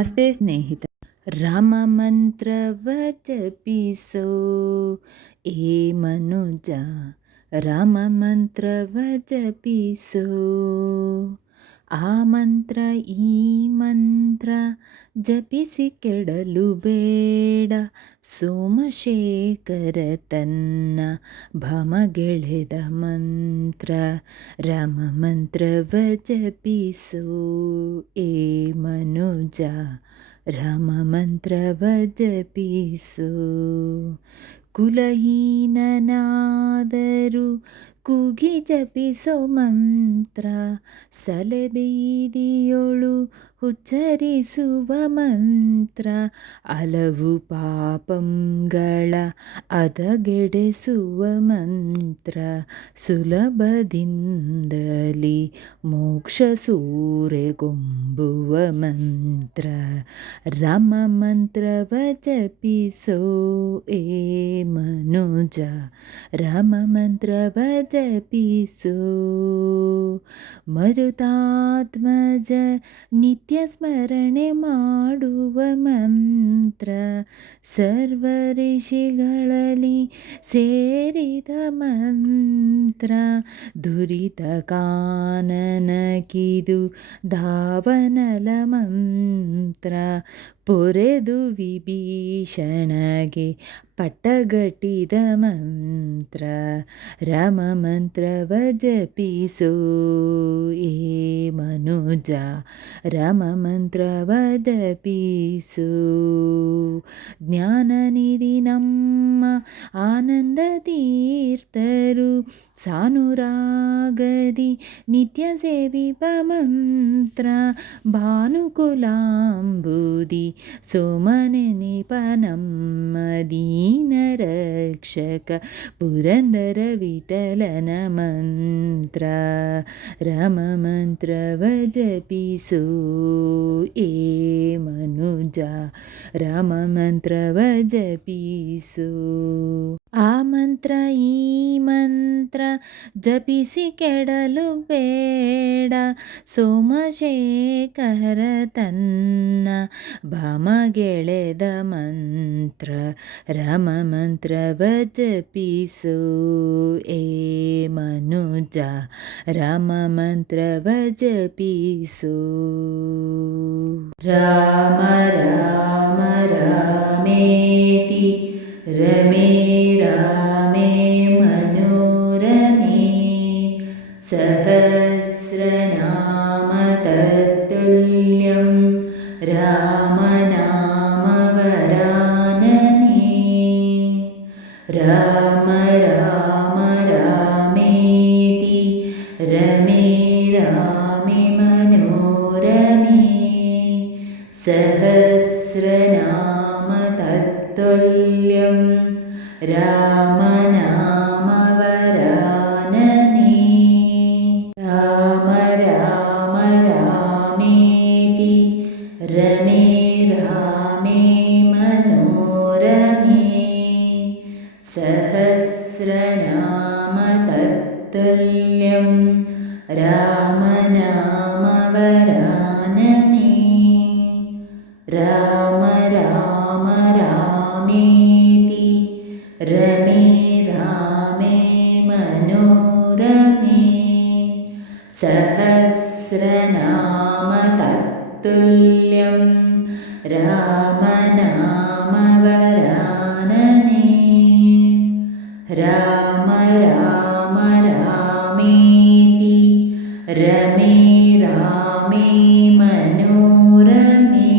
ನಮಸ್ತೆ ಸ್ನೇಹಿತ ರಾಮ ಮಂತ್ರವ ಜಪಿಸೋ ಏ ಮನುಜ ರಾಮ ಮಂತ್ರವ ಜಪಿಸೋ ಆ ಮಂತ್ರ ಈ ಮಂತ್ರ ಜಪಿಸಿ ಕೆಡಲು ಬೇಡ ಸೋಮಶೇಖರ ತನ್ನ ಭಮಗೆಳೆದ ಮಂತ್ರ ರಾಮ ಮಂತ್ರವ ಜಪಿಸೋ ಏ ಮನುಜ ರಾಮ ಮಂತ್ರವ ಜಪಿಸೋ ಕುಲಹೀನನಾದರೂ ಕೂಗಿ ಜಪಿಸೋ ಮಂತ್ರ ಸಲೆಬೀದಿಯೊಳು ಉಚ್ಚರಿಸುವ ಮಂತ್ರ ಹಲವು ಪಾಪಂಗಳ ಅದಗೆಡೆಸುವ ಮಂತ್ರ, ಸುಲಭದಿಂದಲಿ ಮೋಕ್ಷ ಸೂರೆಗೊಂಬುವ ಮಂತ್ರ, ರಮ ಮಂತ್ರವ ಜಪಿಸೋ ಏ ಮನುಜ, ರಮ ಮಂತ್ರವ ಜಪಿಸೋ ಮರುತಾತ್ಮಜ ನಿತ್ಯ ಸ್ಮರಣೆ ಮಾಡುವ ಮಂತ್ರ ಸರ್ವ ಋಷಿಗಳಲ್ಲಿ ಸೇರಿದ ಮಂತ್ರ. ದುರಿತ ಕಾನನಕಿದು ಧಾವನಲ ಮಂತ್ರ. ಪೊರೆದು ವಿಭೀಷಣಗೆ ಪಟ್ಟಗಟ್ಟಿದ ಮಂತ್ರ, ರಮ ಮಂತ್ರವ ಜಪಿಸೋ. ಏ ಮನುಜ, ರಮ ಮಂತ್ರವ ಜಪಿಸೋ. ಜ್ಞಾನನಿಧಿ ನಮ್ಮ ಆನಂದ ತೀರ್ಥರು, ಸಾನುರಾಗದಿ ನಿತ್ಯ ಸೇವಿಪ ಮಂತ್ರ, ಭಾನುಕುಲಾಂಬುದಿ ಸೋಮನೆನಿಪ ನಮ್ಮ ದೀನ ರಕ್ಷಕ ಪುರಂದರ ವಿಠಲನ ಮಂತ್ರ ರಮ ಮಂತ್ರವ ಜಪಿಸು ಏ ಮನುಜ ರಾಮ ಮಂತ್ರವ ಜಪಿಸು ಆ ಮಂತ್ರ, ಈ ಮಂತ್ರ ಜಪಿಸಿ ಕೆಡಲು ಬೇಡ. ಸೋಮಶೇಖರ ತನ್ನ ಭಮಗೆಳೆದ ಮಂತ್ರ ರಾಮ ಮಂತ್ರವ ಜಪಿಸೋ ಏ ಮನುಜ ರಾಮ ಮಂತ್ರವ ಜಪಿಸೋ ರಾಮ ರಾಮ ರಾಮೇತಿ ರಮೇ ರಾಮೇ मनोरमे सहस्रनाम सहस्रनाम तत्तुल्यं रामनामवरानने। राम राम रामेति रमे रामे मनोरमे। सहस्रनाम तत्तुल्यं रामनामवरानने राम राम रामेति। रमे रामे मनोरमे।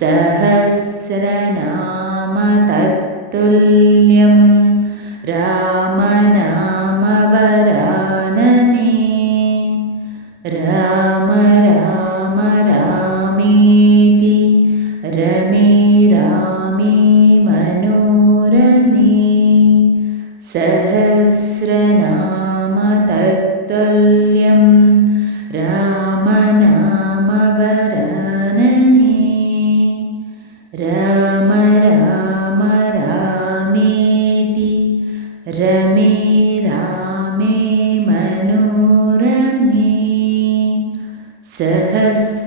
सहस्रनाम तत्तुल्यं रामनामवरानने सहस्रनाम तत्तुल्यं रामनामवरानने राम राम रामेति रमे रामे मनोरमे सहस्रनाम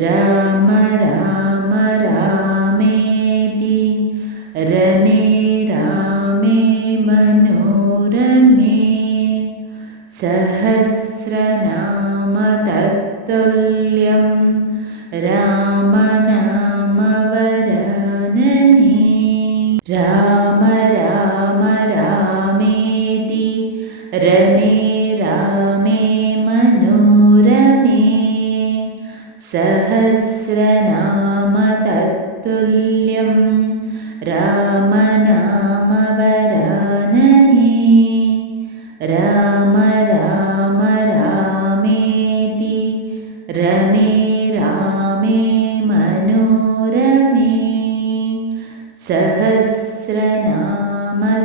राम राम रामेति। रमे रामे मनोरमे। सहस्रनाम तत्तुल्यं रामनामवरानने तत्तुल्यं रामनामवरानने राम राम रामेति रमे रामे मनोरमे सहस्रनाम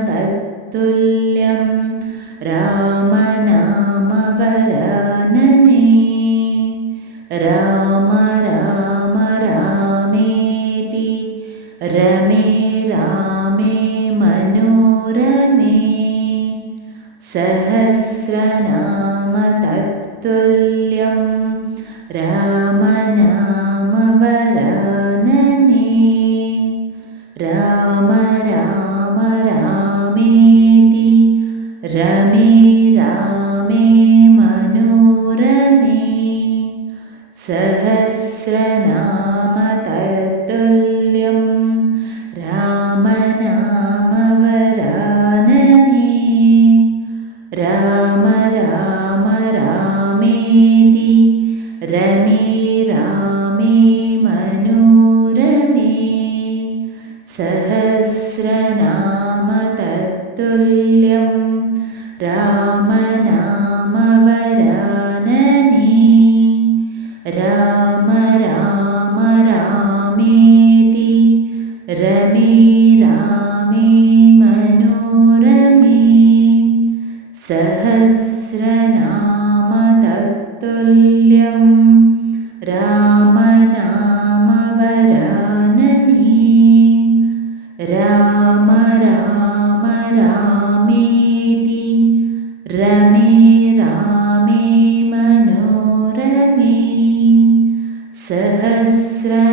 तत्तुल्यं रामनामवरानने राम राम रमे रामे मनोरमे। सहस्रनाम तत्तुल्यं रामनामवरानने। राम राम रामेति रमे राम तत्तुल्यं रामनामवरानने। राम राम रामेति। रमे रामे मनोरमे। सहस्रनाम